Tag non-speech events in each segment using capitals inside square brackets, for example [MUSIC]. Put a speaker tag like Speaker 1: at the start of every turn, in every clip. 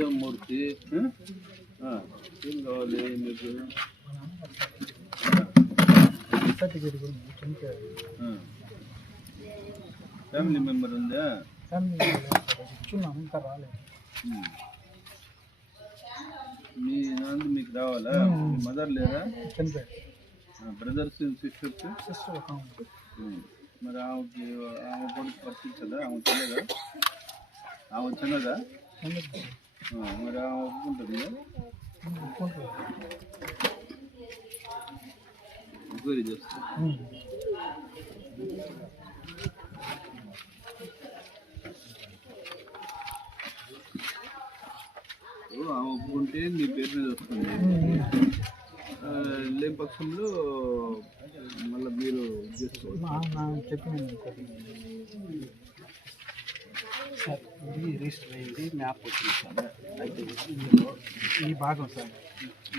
Speaker 1: ఏదో మూర్తి ఆ? ఆ, ఏం కావాలి మీకు. ఫ్యామిలీ మెంబర్ ఉందా
Speaker 2: ఫ్యామిలీ ఇచ్చున్నాం ఇంకా రాలేదు.
Speaker 1: మీ నాన్న మీకు రావాలా మీ మదర్ లేదా బ్రదర్స్ సిస్టర్స్
Speaker 2: సిస్టర్.
Speaker 1: మరి ఆమెకి ఆమె కొడుకు పరిచించదా ఆమె చిన్నదా ఆమె చిన్నదా మరి ఒప్పుకుంటుంది ఎంక్వైరీ చేస్తా. ఆమె ఒప్పుకుంటే నీ పేరు మీద వస్తుంది. లేని పక్షంలో మళ్ళీ మీరు ఇది చేసుకోవాలి
Speaker 2: మా నా చెప్పింది సార్ ఇది రిజిస్టర్ అయింది మ్యాప్ వచ్చింది సార్ అయితే ఇందులో ఈ భాగం సార్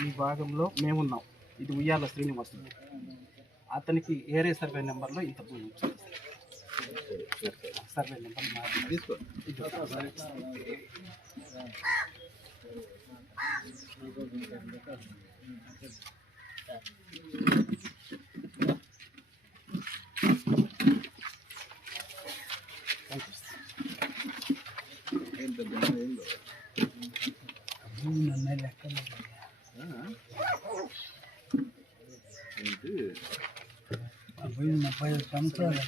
Speaker 2: ఈ భాగంలో మేమున్నాం ఇది ఉయ్యాల శ్రీనివాస్ అతనికి ఏరే సర్వే నెంబర్లో ఇంత భూమి వచ్చింది సార్. సర్వే నెంబర్ మాది. ఇది
Speaker 1: ఏం
Speaker 2: ముప్పై ఐదు సంవత్సరాలు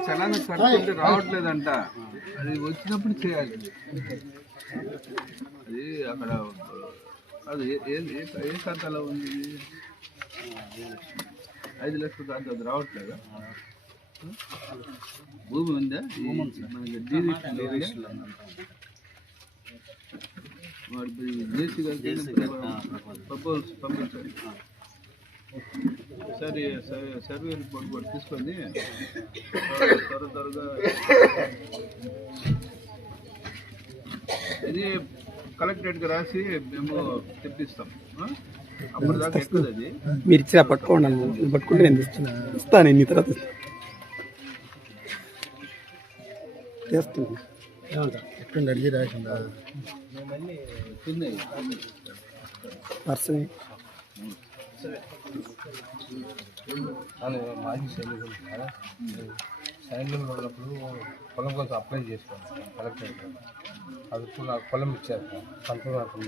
Speaker 1: చలానా కట్టుకుంటే రావట్లేదంట అది వచ్చినప్పుడు చేయాలి అది అక్కడ అది ఏ- ఏ- ఖాతాలో ఉంది ఐదు లక్షల ఖాతా అది రావట్లేదా? భూమి ఉందా? మనకి? వాడు జేసీ ప్రపోజల్స్ పంపించాలి సరే సరే సర్వే రిపోర్ట్ కూడా తీసుకొని త్వర త్వరగా ఇది కలెక్టరేట్కి రాసి మేము తెప్పిస్తాం.
Speaker 3: మీరు ఇచ్చిన పట్టుకోండి అన్న. నేను పట్టుకుంటే నేను ఇస్తాను ఇస్తాను నేను తర్వాత చేస్తున్నా
Speaker 2: ఎక్కడ అడిగి రాకుండా
Speaker 4: అని మాజీ సైనికులు ఉన్నప్పుడు పొలం కోసం అప్లై చేసుకోండి కలెక్టర్ అది నాకు పొలం ఇచ్చారు సంతకం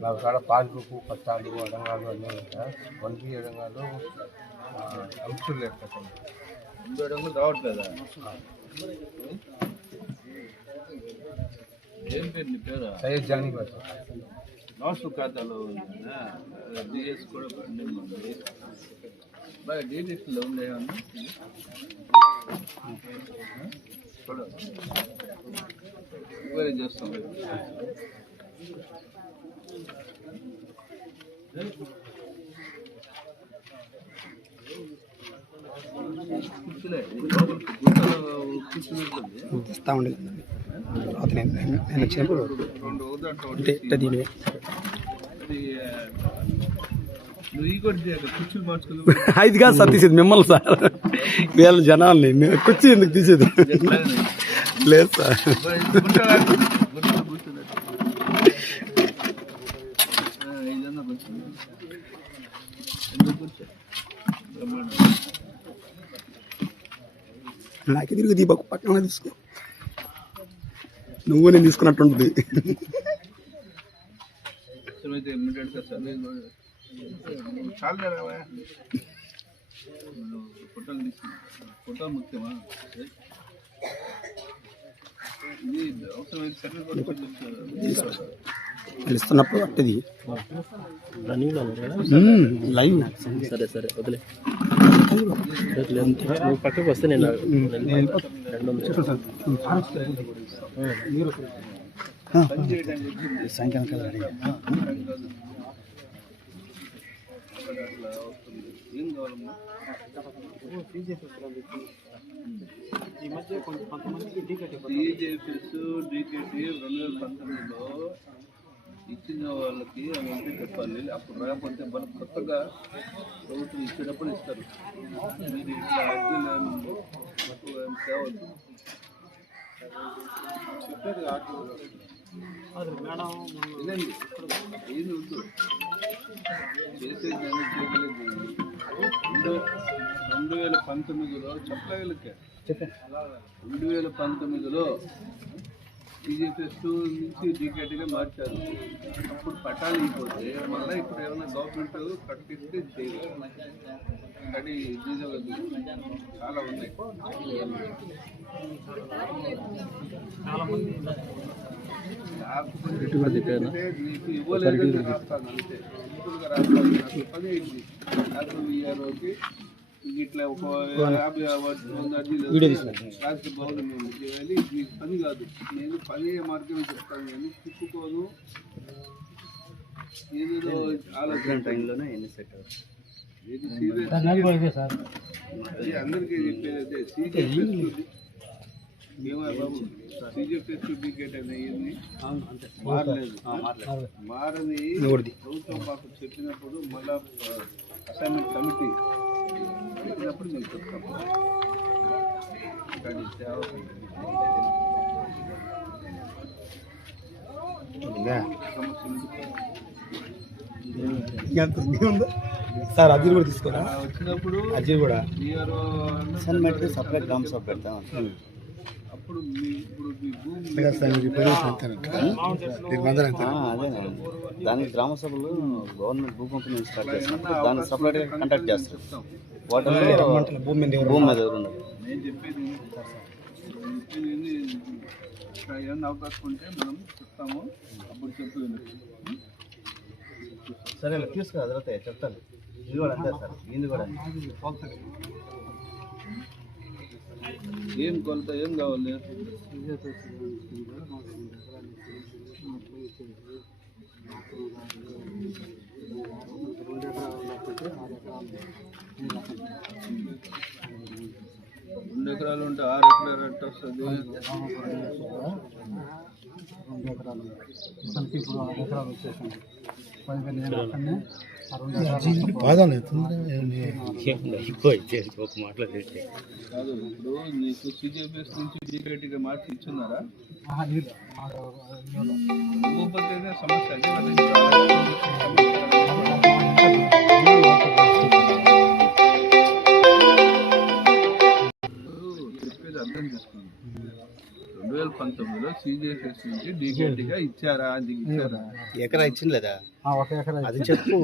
Speaker 4: నాకు కాడ పాస్బుక్ పట్టాలు అడంగాలు అన్నీ ఉంటాయి వంటి అడంగాలు అంశాలు
Speaker 1: లేకపోతే రావట్లేదా ఏం పేరు నీ పేరా
Speaker 4: సయ్యద్ జానీ బాస్
Speaker 1: నోట్స్ ఖాతాలో ఉందా? కూడా పెండింగ్ బాగా ఉండే అన్న చూడ ఎంక్వైరీ చేస్తాం.
Speaker 3: ఇస్తా ఉండేది తర్వాత నేను వచ్చినప్పుడు అంటే దీని
Speaker 1: అది [LAUGHS]
Speaker 3: కాదు సార్ తీసేది మిమ్మల్ని సార్. వీళ్ళ జనాల్ని. కుర్చీ ఎందుకు తీసేది? లేదు సార్. నాకు తిరిగి దీపకు పక్కన తీసుకో. నువ్వు నేను తీసుకున్నట్టు
Speaker 1: చాలు ఫోటోలు తీసుకున్నా ఫోటో ముఖ్యమా
Speaker 3: అట్టది లైవ్.
Speaker 5: సరే సరే వదిలే. నువ్వు పక్కకు వస్తే నేను
Speaker 2: సాయంకాలం కదా రెడీ
Speaker 1: అట్లా వస్తుంది ఏం కావాలమ్మా
Speaker 2: ఈ మధ్య కొంతమందికి
Speaker 1: టీజేపీఎస్ డీకేటీ రెండు వేల పంతొమ్మిదిలో ఇచ్చిన వాళ్ళకి అవి ఏంటో చెప్పాలి అప్పుడు రాకపోతే మనం కొత్తగా ప్రభుత్వం ఇచ్చేటప్పుడు ఇస్తారు మీరు ఇట్లా అర్జీలు ఏం- ఏం తేవద్దు ఏది వద్దు చేసేది. రెండు వేల పంతొమ్మిదిలో చెప్పలేగలిగా రెండు వేల పంతొమ్మిదిలో టీజీఎస్ నుంచి డీకేటీగా మార్చారు. అప్పుడు పట్టాలు అయిపోతే మళ్ళీ ఇప్పుడు ఏమైనా గవర్నమెంట్ కట్టిస్తే చేయలేదు కానీ చాలా ఉన్నాయి. నీకు ఇవ్వలేదు రాస్తాను అంతే. సింపుల్గా రాస్తాను. నాకు పని అయింది. నాకు ఇయర్కి ఇట్లా ఒక యాభై బాగుంది మేము చేయాలి. ఇది పని కాదు. నేను పని మార్గం చెప్తాను నేను తిప్పుకోను. ఏదేదో ఆలోచన. టైంలోనే ఎన్ని సెట్ అందరికీ చెప్పేది అదే. మారలేదు. మారని ప్రభుత్వం మాకు చెప్పినప్పుడు మళ్ళా అసైన్మెంట్ కమిటీ చెప్పినప్పుడు మేము చెప్తాం.
Speaker 3: సార్ అది కూడా తీసుకోరా?
Speaker 1: వచ్చినప్పుడు
Speaker 3: అది కూడా.
Speaker 1: మీరు
Speaker 3: అసైన్మెంట్ సపరేట్ గ్రామ్ పెడతాం. దానికి గ్రామ సభలు గవర్నమెంట్ భూ పంపిణీ స్టార్ట్ చేస్తున్నారు దాన్ని సపరేట్గా కంటాక్ట్ చేస్తారు.
Speaker 1: చెప్తాం.
Speaker 3: వాటర్ భూమి మీద ఎవరు
Speaker 1: అవకాశం ఉంటే మనం చెప్తాము. అప్పుడు
Speaker 3: సరే తీసుకో అదైతే చెప్తాను. ఇది కూడా అంతే సార్. ఇది కూడా
Speaker 1: ఏం కొలత ఏం కావాలి? రెండు ఎకరాలు ఉంటే ఆరు ఎకరాలు ఎట్ట వస్తుంది?
Speaker 2: రెండు ఎకరాలు. ఇప్పుడు ఆరు ఎకరాలు వచ్చేసింది పదిహేను ఆ రెండు ఎకరాలు
Speaker 3: మాట్లాడేది
Speaker 1: కాదు ఇప్పుడు నీకు సిజిఎఫ్ఎస్ నుంచి డీకేటీగా మార్చి ఇచ్చున్నారా సమస్య చెప్పేది అర్థం చేసుకోండి. వేల పంతొమ్మిదిలో సిజిఎఫ్ఎస్ నుంచి డీకేటీగా ఇచ్చారా అది ఇచ్చారా?
Speaker 3: ఎకరా ఇచ్చింది లేదా
Speaker 2: ఆ, ఒక ఎకరా
Speaker 3: అది చెప్పు.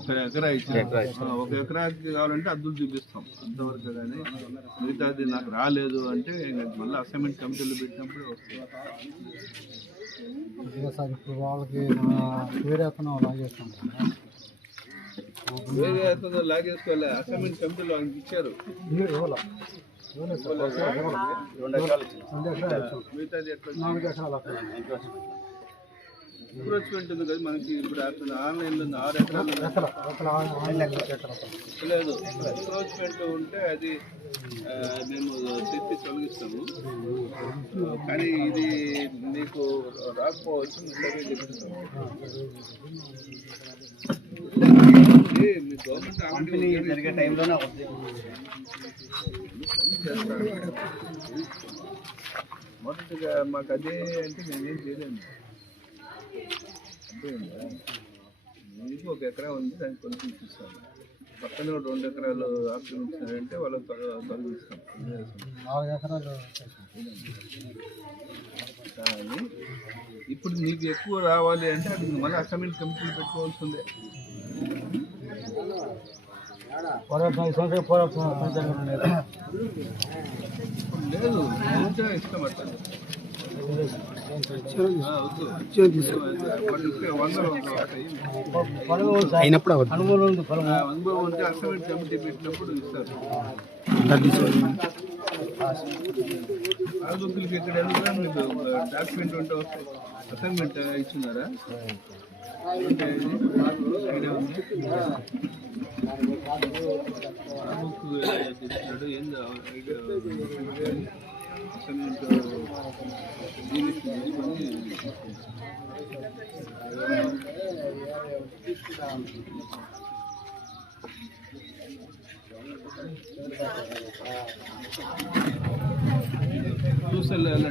Speaker 1: ఒక ఎకరా ఇచ్చారు ఒక ఎకరాకి కావాలంటే అద్దులు చూపిస్తాం. అంతవరకు కానీ మిగతాది నాకు రాలేదు అంటే మళ్ళీ అసైన్మెంట్ కమిటీలు పెట్టినప్పుడు
Speaker 2: ఇదిగో సార్ ఇప్పుడు వాళ్ళకి లాగేస్తాం.
Speaker 1: వేరే అతను లాగేసుకోలే. అసైన్మెంట్ కమిటీలు వాళ్ళకి ఇచ్చారు. ఉంది కదా మనకి ఇప్పుడు ఆన్లైన్లో ఆరు ఎకరాలు లేదు. ఎంక్రోచ్మెంట్ ఉంటే అది మేము తెచ్చి తొలగిస్తాము. కానీ ఇది మీకు రాకపోవచ్చు సర్వే మీ గవర్నమెంట్ ఆల్రెడీ
Speaker 3: జరిగే టైంలోనే
Speaker 1: మొదటిగా మాకు అదే అంటే మేమేం చేయలేము. మీకు ఒక ఎకరా ఉంది దానికి కొంచెం ఇస్తాను పక్కన రెండు ఎకరాలు ఆక్రమించారంటే వాళ్ళకి తొల- తొలగిస్తాం
Speaker 2: నాలుగు ఎకరాలు
Speaker 1: కానీ ఇప్పుడు నీకు ఎక్కువ రావాలి అంటే అది మళ్ళీ అసైన్మెంట్ కమిటీలు పెట్టుకోవాల్సిందే
Speaker 2: పోరాటం సంవత్సరం పోరాటం లేదు
Speaker 1: ఇప్పుడు లేదు ఉంటే ఇష్టం అట్లా ఆ, వద్దు. వాడు ఇస్తే వందలు వస్తాయి.
Speaker 3: అయినప్పుడు
Speaker 2: అనుభవం ఉంది పొలం
Speaker 1: అనుభవం ఉంటే అసైన్మెంట్ కమిటీ పెట్టినప్పుడు ఇస్తారు పాస్బుక్లకి ఇక్కడ మీకు డాక్యుమెంట్ ఉంటే అసైన్మెంట్ ఇచ్చున్నారా ఐడియా ఉంది పాస్బుక్ ఇచ్చినాడు ఏంది ఐడియా అసైన్మెంట్ తీసుకొని చూసి వెళ్ళండి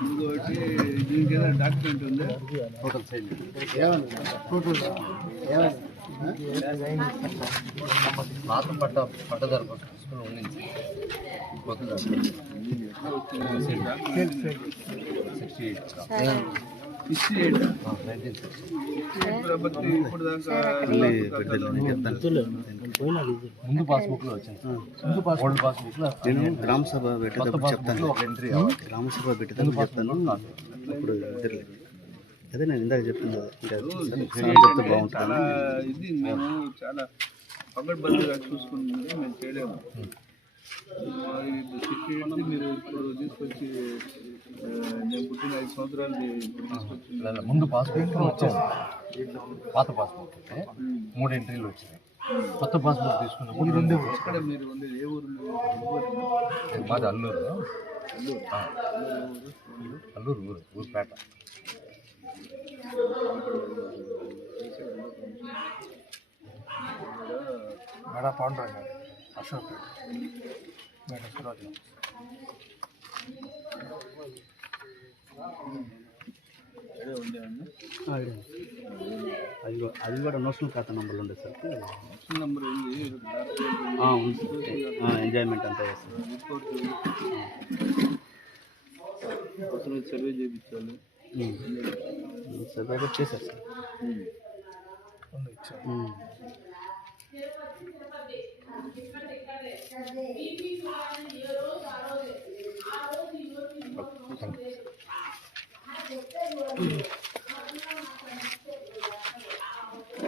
Speaker 1: ఇంకోటి దీనికైనా డాక్యుమెంట్ ఉందా
Speaker 4: పాత పట్ట పట్టదారు ఉండింది కొత్తదా సిక్స్టీ ఎయిట్ ముందు పాస్బుక్లో వచ్చింది. ముందు పాస్బుక్లో
Speaker 3: నేను గ్రామ సభ పెట్టేటప్పుడు చెప్తాను. గ్రామ సభ పెట్టేటప్పుడు చెప్తాను. ఇప్పుడు ఇద్దరు అదే నేను ఇందాక చెప్పింది చెప్తే బాగుంటుంది.
Speaker 1: మేము చాలా పగడ్బందీగా చూసుకుంటుంది మేము చేయలేము. మరి ఇప్పుడు తీసుకొచ్చి నేను పుట్టిన ఐదు సంవత్సరాలు
Speaker 4: ముందు పాస్బుక్లో వచ్చేది పాత పాస్బుక్ అయితే మూడు ఎంట్రీలు వచ్చినాయి. కొత్త పాస్బుక్ తీసుకున్నప్పుడు రెండు
Speaker 1: ఎక్కడ మీరు ఉండేది ఏ ఊరు?
Speaker 4: మాది అల్లూరు. అల్లూరు. ఊరు ఊరుపేట.
Speaker 2: మేడ పాండురంగ అశోక్ మేడ సురాజు
Speaker 1: అది
Speaker 3: అది కూడా నోషనల్ ఖాతా నంబర్లు ఉండే సార్
Speaker 1: నెంబర్
Speaker 3: సార్ ఎంజాయ్మెంట్ అంతా చేస్తాం
Speaker 1: సర్వే చేయించాలి
Speaker 3: సర్వే కూడా చేశారు సార్ ఉమ్.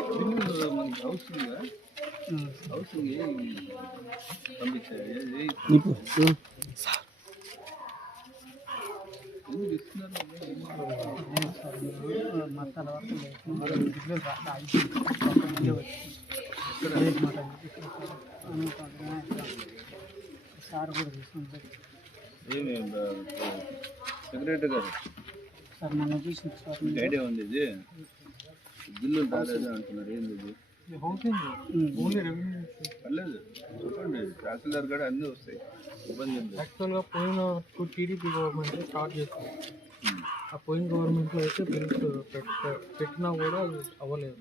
Speaker 1: ఢిల్లీలో మనకి హౌసింగ్ హౌసింగ్ ఏ పంపించారు ఏ- ఏ
Speaker 3: నీకు ఉమ్.
Speaker 1: ఎందుకు ఇస్తున్నారు
Speaker 2: సార్ కూడా తీసుకుంటారు
Speaker 1: సెక్రటరీ గారు
Speaker 2: సార్ నన్ను చూసిన సార్
Speaker 1: ఐడియా ఉంది ఇది. బిల్లులు అంటున్నారు ఏంది తహసీల్దార్ కూడా అన్నీ వస్తాయి. ఇబ్బంది
Speaker 2: యాక్చువల్గా పోయిన టీడీపీ గవర్నమెంట్ స్టార్ట్ చేసింది. ఆ పోయిన గవర్నమెంట్లో అయితే బిల్స్ పెట్ట- పెట్టినా కూడా అది అవ్వలేదు.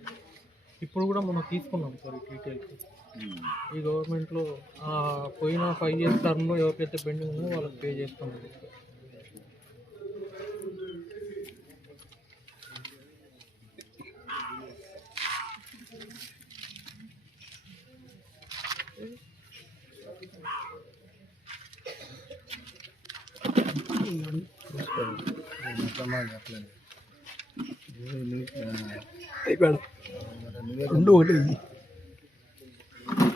Speaker 2: ఇప్పుడు కూడా మనం తీసుకున్నాం సార్ ఈ డీటెయిల్స్. ఈ గవర్నమెంట్లో పోయిన ఫైవ్ ఇయర్స్ టర్మ్లో ఎవరికైతే పెండింగ్ ఉందో వాళ్ళకి పే చేస్తాం
Speaker 3: రెండు ఒకటి.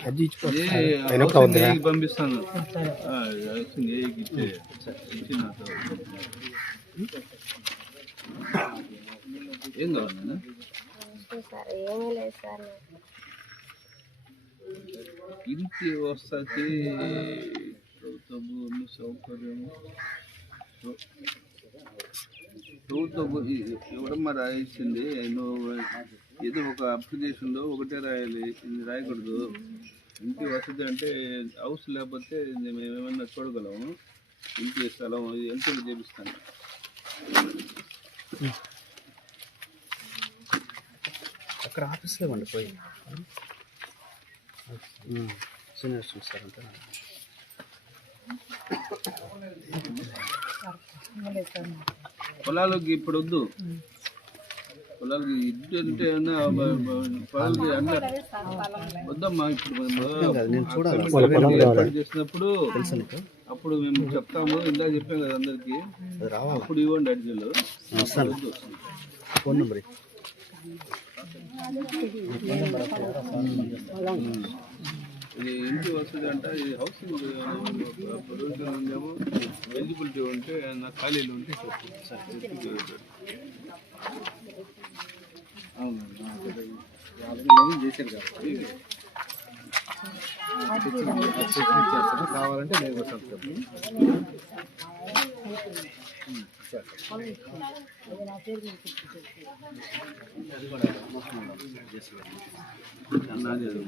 Speaker 3: అది
Speaker 1: పంపిస్తాను. ఏం కావాలి
Speaker 6: ఏమీ లేదు సార్.
Speaker 1: ఇంటి వసతి ప్రభుత్వ సౌకర్యము. ప్రభుత్వ ఎవడమ్మా రాయించింది నువ్వు ఏదో ఒక అప్లికేషన్లో ఒకటే రాయాలి ఇది రాయకూడదు. ఇంటి వసతి అంటే హౌస్ లేకపోతే మేము ఏమైనా చూడగలము ఇంటి స్థలం ఎంత చేపిస్తాను.
Speaker 3: అక్కడ ఆఫీస్లో ఇవ్వండి పోయి. సీనియర్ సార్ అంతా.
Speaker 1: పొలాలకి ఇప్పుడు వద్దు. పొలాలకి ఇడ్డు అంటే పొలాలకి అన్న. వద్దమ్మా ఇప్పుడు చేసినప్పుడు అప్పుడు మేము చెప్తాము ఇందాక చెప్పాం కదా అందరికి. అప్పుడు ఇవ్వండి అర్జీలు వద్దు.
Speaker 3: ఫోన్ నెంబర్
Speaker 1: ఇది ఇంటి వస్తుంది అంటే ఇది హౌసింగ్ ప్రొవిజన్ ఉందేమో ఎలిజిబిలిటీ ఉంటే నాకు ఖాళీలు ఉంటే చెప్పు. చెప్పు.
Speaker 4: కావాలంటే నేను వస్తాను చెప్పు.
Speaker 1: అన్నది అది.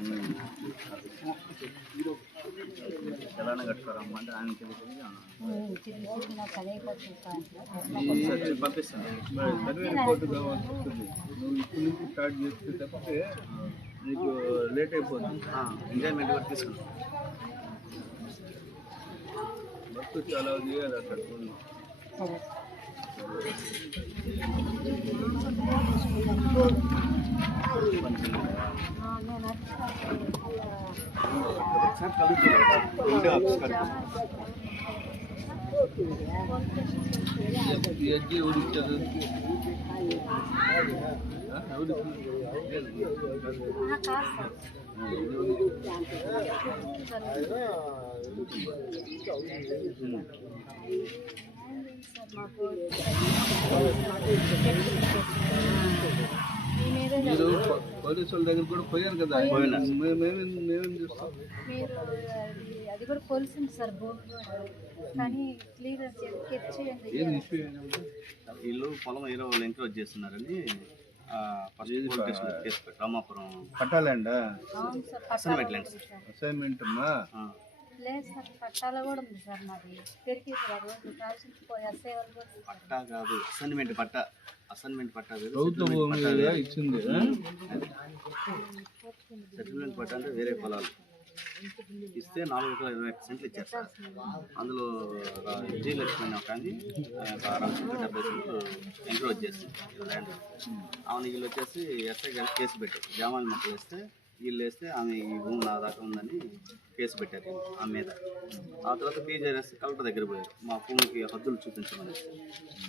Speaker 1: ఈ సర్వే నువ్వు ఇప్పుడు నుంచి స్టార్ట్ చేస్తే తప్పితే నీకు లేట్ అయిపోతుంది
Speaker 3: ఎంజాయ్మెంట్ కూడా తీసుకున్నాం
Speaker 1: వర్క్ చాలా చేయాలి అక్కడ ఈ అజ్జి ఎవరు ఇచ్చారు ఆ? ఎవరు మీరు పోలీసు వాళ్ళ దగ్గర కూడా పోయారు కదా. మేమేం మేమేం చూస్తాం?
Speaker 7: మీరు అది అది కూడా కొలిసింది సార్ బోర్డు కూడా కానీ క్లియర్ చెక్ చేయండి.
Speaker 1: ఏం ఇష్యూ ఏంటంటే
Speaker 3: వీళ్ళు పొలం వేరే వాళ్ళు ఎంకరేజ్ చేస్తున్నారని రామాపురం.
Speaker 1: పట్టాలండా?
Speaker 3: అసైన్మెంట్
Speaker 1: అమ్మా
Speaker 3: ఆ,
Speaker 7: లేదు సార్ పట్టాల కూడా ఉంది సార్ మాది. పెరిగి.
Speaker 3: పట్టా కాదు అసైన్మెంట్ పట్టా అసైన్మెంట్ పట్టా
Speaker 1: ప్రభుత్వ భూమి. ఇచ్చింది?
Speaker 3: సెటిల్మెంట్ అంటే వేరే పొలాలు. ఇస్తే నాలుగు వందల ఇరవై ఒక్క సెంట్లు ఇచ్చారు సార్. అందులో విజయలక్ష్మి సెంట్లు డెబ్బై సెంట్లు ఎంకరేజ్ చేస్తుంది ల్యాండ్ ఆమె వీళ్ళు వచ్చేసి ఎస్ఐ గారికి కేసు పెట్టారు. జామాలి మొక్కలు వేస్తే వీళ్ళు వేస్తే ఆమె ఈ భూమి నా దాకా ఉందని కేసు పెట్టారు ఆమె మీద. ఆ తర్వాత పీజీఆర్ఎస్ కలెక్టర్ దగ్గర పోయారు. మా భూమికి హద్దులు చూపించమని.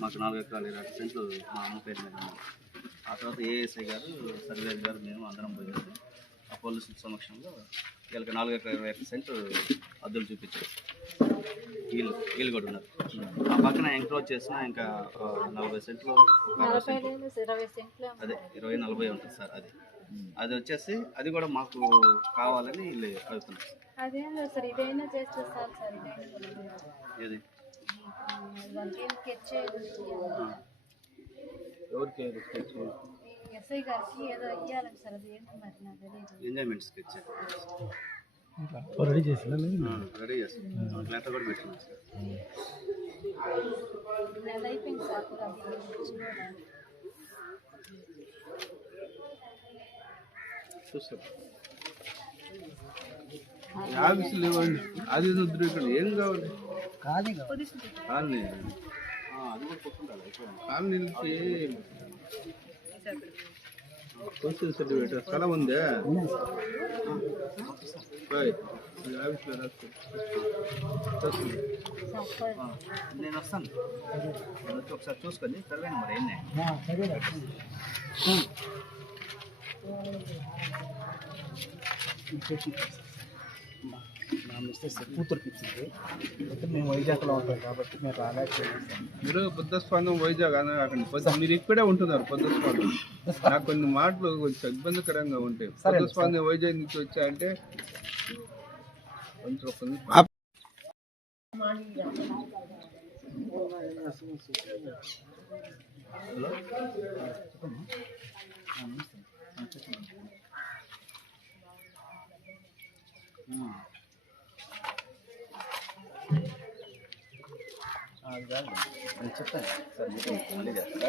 Speaker 3: మాకు నాలుగు ఎకరాలు ఇరవై సెంట్లు మా అమ్మ పేరు మీద. ఆ తర్వాత ఏఎస్ఐ గారు సర్వేర్ గారు మేము అందరం పోయేసి ఆ పోలీసుల సమక్షంలో వీళ్ళకి నాలుగు ఎకరాల ఇరవై ఒక్క సెంటు అద్దులు చూపించారు. వీళ్ళు వీళ్ళు కూడా ఉన్నారు. ఆ పక్కన ఎంక్రోచ్ చేసిన ఇంకా నలభై సెంట్లు సెంట్లు.
Speaker 7: సెంట్లు
Speaker 3: అదే ఇరవై నలభై ఉంటుంది సార్ అది. అది వచ్చేసి అది కూడా మాకు కావాలని
Speaker 7: లేదు సార్ ఇదైనా చేస్తే చాలు సార్
Speaker 3: ఏది?
Speaker 1: ఎవరికి స్కెచ్
Speaker 7: ఎస్ఐ గారికి ఏదో ఇవ్వాలని సార్ అది ఏంటో మరి నాకు తెలియదు.
Speaker 3: ఎంజాయ్మెంట్ స్కెచ్
Speaker 2: రెడీ చేసిన
Speaker 3: రెడీ చేస్తాం లెటర్ కూడా
Speaker 7: అయిపోయింది సార్ కూడా అది వచ్చి కూడా.
Speaker 1: చూస్తాం. ఈ ఆఫీసులు ఇవ్వండి అది వద్దు ఇక్కడ. ఏం కావాలి? కాలనీ.
Speaker 3: అది కూడా కొట్టుకుంటారు అయిపోయింది.
Speaker 1: కాలనీలకి సోషల్ సర్టిఫికేట్ స్థలం ఉందే? ఆఫీస్లో రాసుకో. రాసుకో.
Speaker 7: సార్
Speaker 3: నేను వస్తాను. ఒకసారి చూసుకొని సర్వే నెంబర్ ఏంటి
Speaker 2: నా కూతురుకి ఇచ్చింది అయితే మేము వైజాగ్లో ఉంటాం కాబట్టి మేము రాలేకపోయాం
Speaker 1: మీరు బుద్ధస్వానం వైజాగ్ అని అక్కడ పొద్దు- మీరు ఇక్కడే ఉంటున్నారు బుద్ధస్వానం నాకు కొన్ని మాటలు కొంచెం ఇబ్బందికరంగా ఉంటాయి బుద్ధస్వామి వైజాగ్ నుంచి వచ్చాయంటే కొంచెం ఒక నిమిషం.
Speaker 3: చెప్తాను. సార్ మీకు మళ్ళీ చేస్తాను